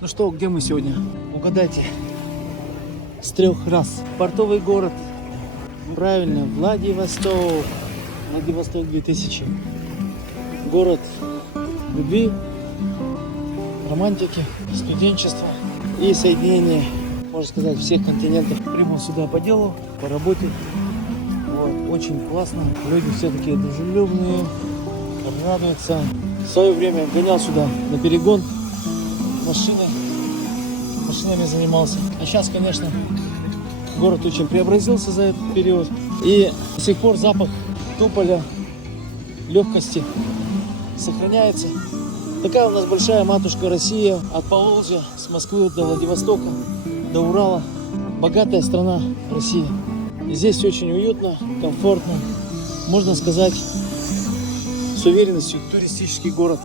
Ну что, где мы сегодня? Угадайте. С 3 раз. Портовый город. Правильно, Владивосток. Владивосток 2000. Город любви, романтики, студенчества и соединения, можно сказать, всех континентов. Прибыл сюда по делу, по работе. Вот, очень классно. Люди все такие дружелюбные, радуются. В свое время гонял сюда на перегон машинами занимался. А сейчас, конечно, город очень преобразился за этот период. И до сих пор запах тополя, легкости сохраняется. Такая у нас большая матушка Россия. От Поволжья, с Москвы до Владивостока, до Урала. Богатая страна Россия. И здесь очень уютно, комфортно. Можно сказать, с уверенностью, туристический город.